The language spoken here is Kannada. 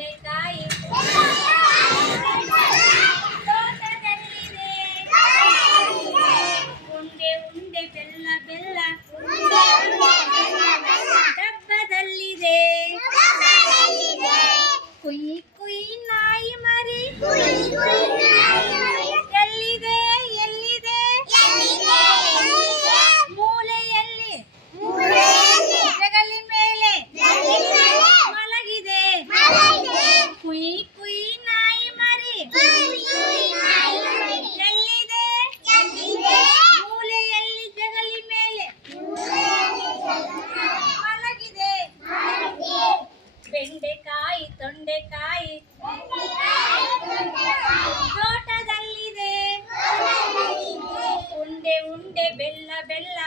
ಬೆಂಡೆಕಾಯಿ ತೋಟದಲ್ಲಿದೆ. ಉಂಡೆ ಉಂಡೆ ಬೆಲ್ಲ ಬೆಲ್ಲ ಡಬ್ಬದಲ್ಲಿದೆ. ಕುಯ್ ಕುಯ್ ನಾಯಿ ಮರಿ ಎಲ್ಲಿದೆ ಎಲ್ಲಿದೆ ಮೂಲೆಯಲ್ಲಿ ಜಗಲಿ ಮೇಲೆ ಮಲಗಿದೆ. ಕುಯ್ ಕುಯ್ ನಾಯಿ ಮರಿ ಎಲ್ಲಿದೆ ಮೂಲೆಯಲ್ಲಿ ಜಗಲಿ ಮೇಲೆ ಮಲಗಿದೆ. ಬೆಂಡೆಕಾಯಿ ತೊಂಡೆಕಾಯಿ ತೋಟದಲ್ಲಿದೆ. ಉಂಡೆ ಉಂಡೆ ಬೆಲ್ಲ ಬೆಲ್ಲ